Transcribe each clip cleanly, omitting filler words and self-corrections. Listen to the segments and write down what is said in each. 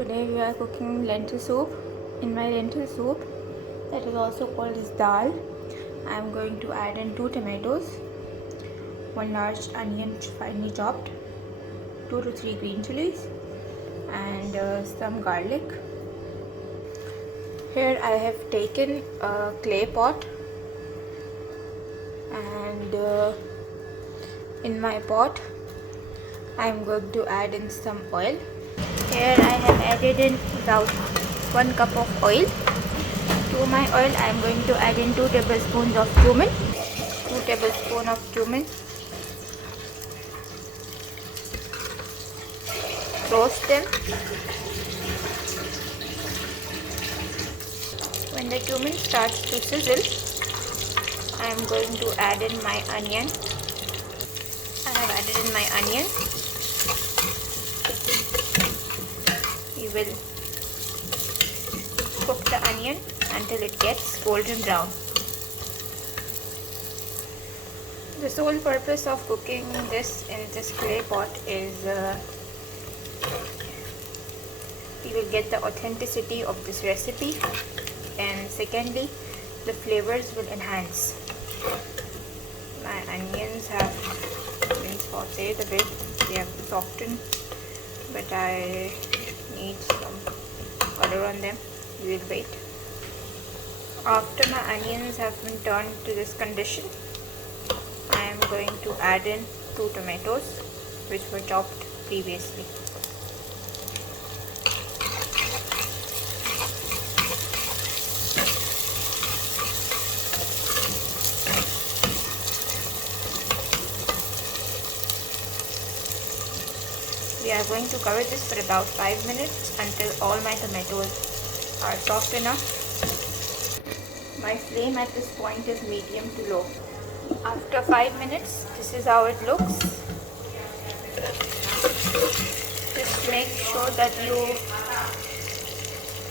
Today we are cooking lentil soup. In my lentil soup, that is also called as dal, I am going to add in 2 tomatoes, 1 large onion finely chopped, 2 to 3 green chilies, and some garlic. Here I have taken a clay pot, and in my pot I am going to add in some oil. Here I have added in about 1 cup of oil. To my oil I am going to add in 2 tablespoons of cumin. 2 tablespoons of cumin. Roast them. When the cumin starts to sizzle, I am going to add in my onion. I have added in my onion. We will cook the onion until it gets golden brown. The sole purpose of cooking this in this clay pot is we will get the authenticity of this recipe, and secondly, the flavors will enhance. My onions have been sauteed a bit, they have softened, but I need some color on them. We will wait. After my onions have been turned to this condition, I am going to add in 2 tomatoes which were chopped previously. We are going to cover this for about 5 minutes until all my tomatoes are soft enough. My flame at this point is medium to low. After 5 minutes, this is how it looks. Just make sure that you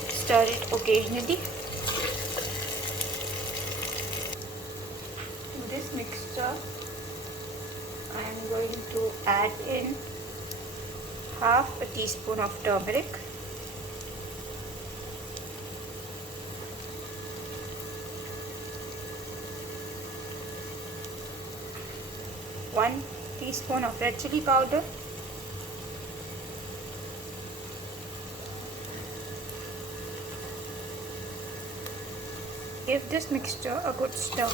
stir it occasionally. In this mixture, I am going to add in half a teaspoon of turmeric, one teaspoon of red chili powder, give this mixture a good stir.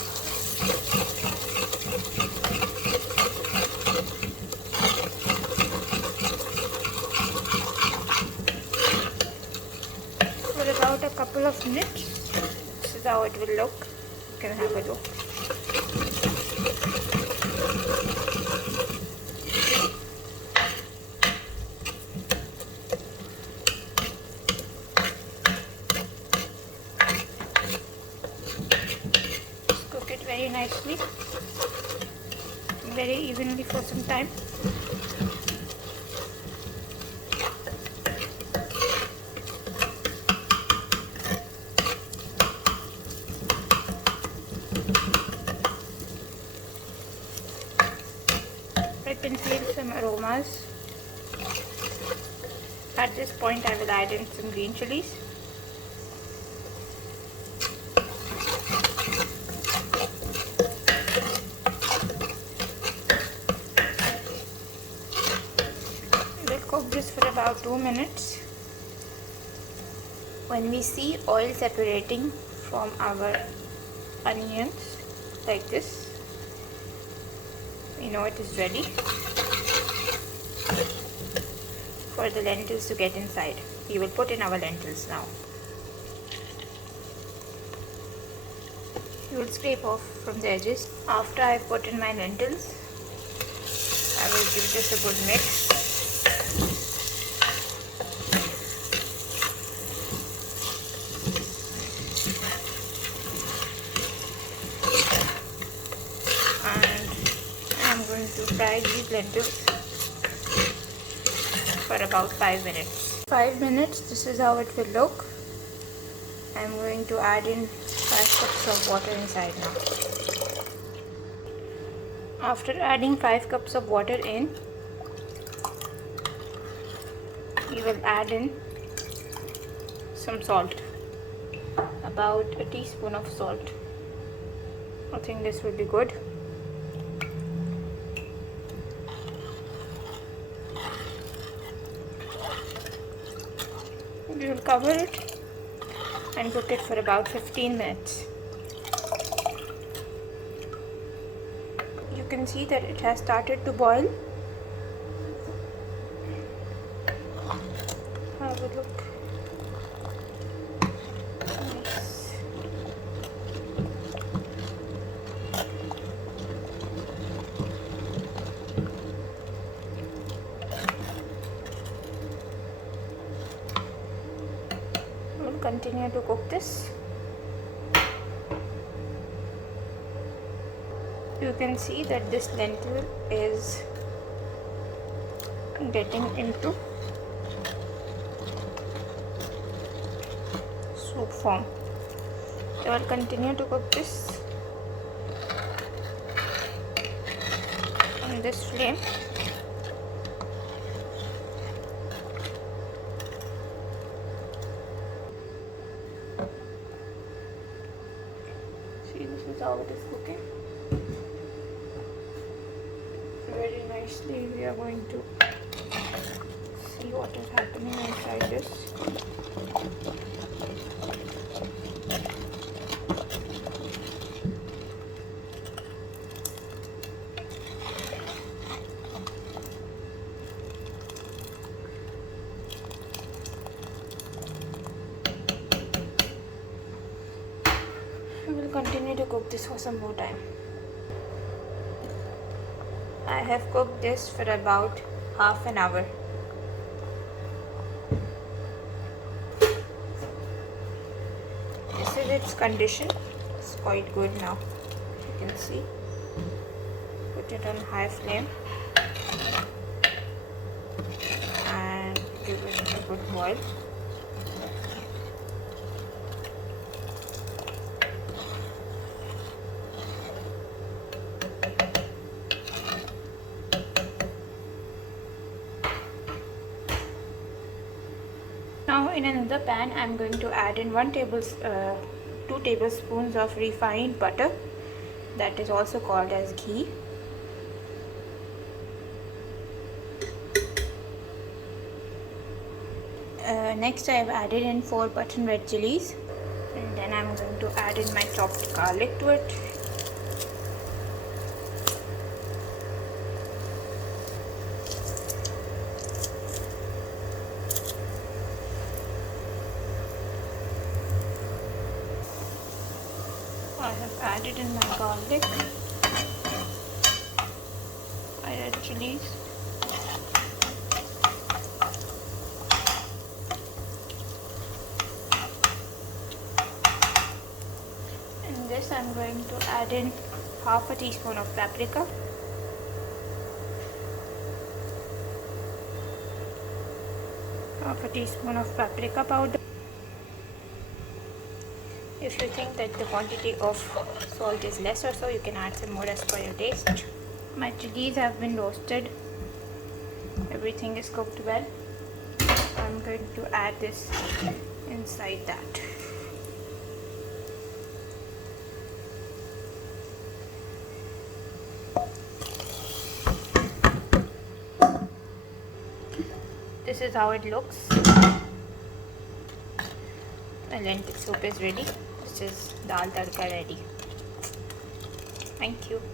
For about a couple of minutes, this is how it will look. You can have a look. Just cook it very nicely, very evenly for some time. I can feel some aromas. At this point I will add in some green chilies. We'll cook this for about 2 minutes. When we see oil separating from our onions like this, we know it is ready for the lentils to get inside. We will put in our lentils now. You will scrape off from the edges. After I put in my lentils, I will give this a good mix. To fry these lentils for about 5 minutes. 5 minutes, this is how it will look. I am going to add in 5 cups of water inside now. After adding 5 cups of water in, we will add in some salt, about a teaspoon of salt. I think this will be good. We will cover it and cook it for about 15 minutes. You can see that it has started to boil. Have a look. Nice. We'll continue to cook this. You can see that this lentil is getting into soup form. I will continue to cook this on this flame. See, this is how it is cooking. Very nicely. We are going to see what is happening inside this. We will continue to cook this for some more time. I have cooked this for about half an hour. This is its condition. It's quite good now. You can see. Put it on high flame and give it a good boil. Now in another pan I am going to add in 2 tablespoons of refined butter, that is also called as ghee. Next I have added in 4 button red chilies, and then I am going to add in my chopped garlic to it. I have added in my garlic, my red chilies, and this I am going to add in half a teaspoon of paprika, half a teaspoon of paprika powder. If you think that the quantity of salt is less or so, you can add some more as per your taste. My chilies have been roasted. Everything is cooked well. I'm going to add this inside that. This is how it looks. The lentil soup is ready. This is dal tadka ready. Thank you.